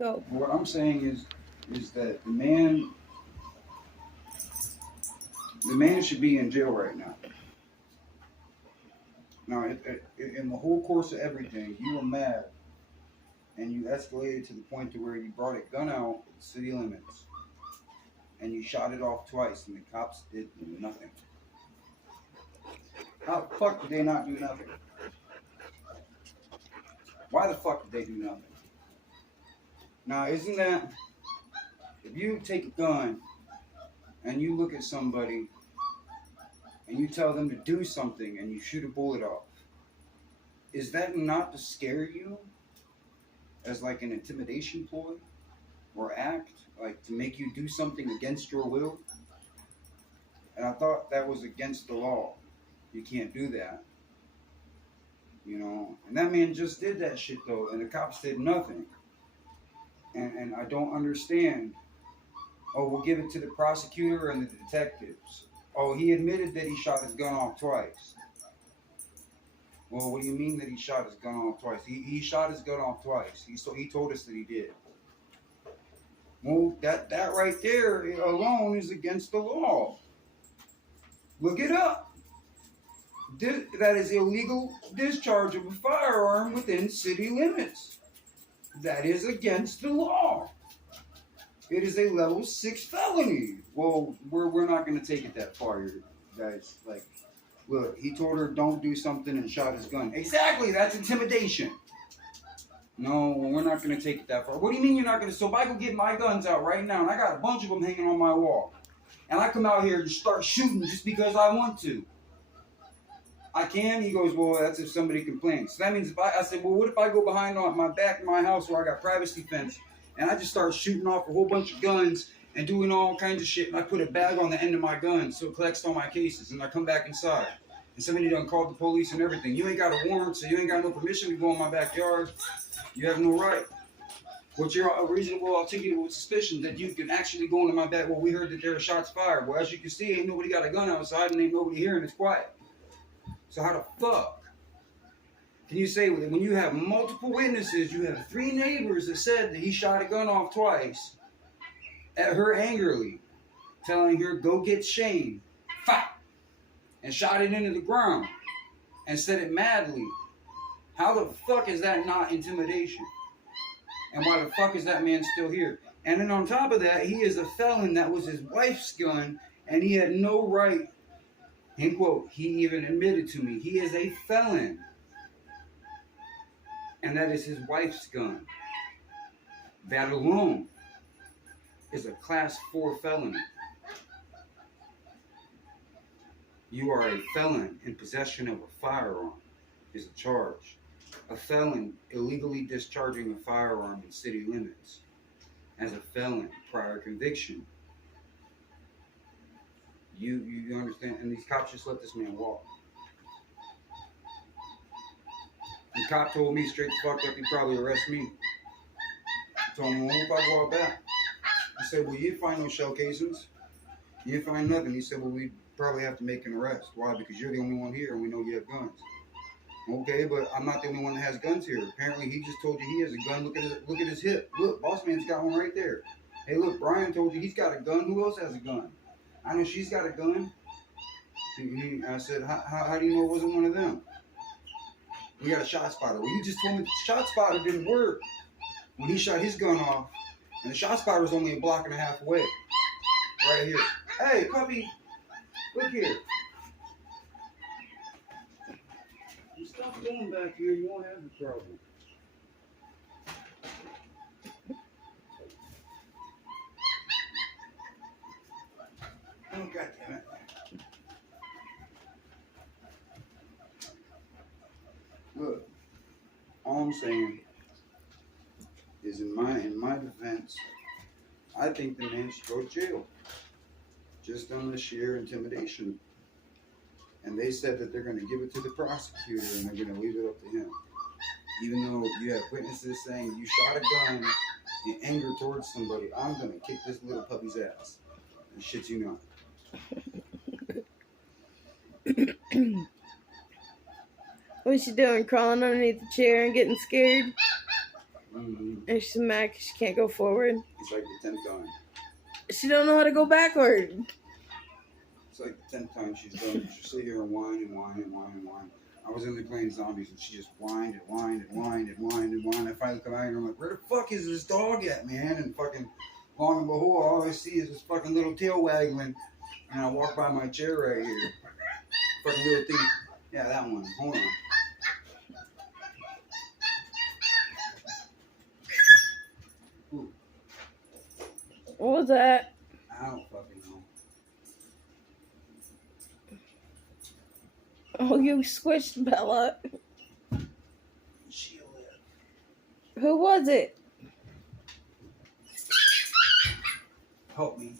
Go. What I'm saying is that the man should be in jail right now. Now, in the whole course of everything, you were mad and you escalated to the point to where you brought a gun out at city limits and you shot it off twice and the cops did nothing. How the fuck did they not do nothing? Why the fuck did they do nothing? Now, isn't that, if you take a gun and you look at somebody and you tell them to do something and you shoot a bullet off, is that not to scare you as like an intimidation ploy or act, like to make you do something against your will? And I thought that was against the law. You can't do that. You know, and that man just did that shit though, and the cops did nothing. And I don't understand. Oh, we'll give it to the prosecutor and the detectives. Oh, he admitted that he shot his gun off twice. Well, what do you mean that he shot his gun off twice? He shot his gun off twice. He told us that he did. Well, that right there alone is against the law. Look it up. That is illegal discharge of a firearm within city limits. That is against the law. It is a level 6 felony. Well, we're not going to take it that far, you guys. Like, look, he told her don't do something and shot his gun. Exactly, that's intimidation. No, we're not going to take it that far. What do you mean you're not going to? So if I go get my guns out right now, and I got a bunch of them hanging on my wall, and I come out here and start shooting just because I want to, I can? He goes, well, that's if somebody complains. So that means I said, well, what if I go behind on my back of my house where I got privacy fence, and I just start shooting off a whole bunch of guns and doing all kinds of shit, and I put a bag on the end of my gun so it collects all my cases, and I come back inside, and somebody done called the police and everything. You ain't got a warrant, so you ain't got no permission to go in my backyard. You have no right. What's your reasonable articulable suspicion that you can actually go into my back? Well, we heard that there are shots fired. Well, as you can see, ain't nobody got a gun outside, and ain't nobody here, and it's quiet. So how the fuck can you say when you have multiple witnesses, you have 3 neighbors that said that he shot a gun off twice at her angrily, telling her, go get Shane, fight, and shot it into the ground and said it madly. How the fuck is that not intimidation? And why the fuck is that man still here? And then on top of that, he is a felon. That was his wife's gun, and he had no right. End quote. He even admitted to me he is a felon, and that is his wife's gun. That alone is a class 4 felony. You are a felon in possession of a firearm is a charge. A felon illegally discharging a firearm in city limits as a felon prior conviction. You understand? And these cops just let this man walk. The cop told me straight the fuck up he'd probably arrest me. I told him, well, if I go out back? I said, well, you didn't find no shell casings. You didn't find nothing. He said, well, we'd probably have to make an arrest. Why? Because you're the only one here and we know you have guns. Okay, but I'm not the only one that has guns here. Apparently, he just told you he has a gun. Look at his hip. Look, Boss Man's got one right there. Hey, look, Brian told you he's got a gun. Who else has a gun? I know she's got a gun. I said, how do you know it wasn't one of them? We got a shot spotter. Well, you just told me the shot spotter didn't work when he shot his gun off, and the shot spotter was only a block and a half away. Right here. Hey, puppy, look here. You stop going back here, you won't have the problem. Oh, God damn it. Look, all I'm saying is in my defense, I think the man should go to jail. Just on the sheer intimidation. And they said that they're going to give it to the prosecutor and they're going to leave it up to him. Even though you have witnesses saying you shot a gun in anger towards somebody, I'm going to kick this little puppy's ass. And shit you not. What's she doing? Crawling underneath the chair and getting scared? Mm-hmm. And she's mad 'cause she can't go forward. It's like the 10th time. She don't know how to go backward. It's like the 10th time she's done. She sit here and whine and whine and whine and whine. I was only playing zombies and she just whined and whined and whined and whined and whined. I finally come out here and I'm like, where the fuck is this dog at, man? And fucking, long and behold, all I see is this fucking little tail waggling. And I walk by my chair right here. Fucking little thing. Yeah, that one. Hold on. Ooh, What was that? I don't fucking know. Oh, you squished Bella. She'll live. Who was it? Help me.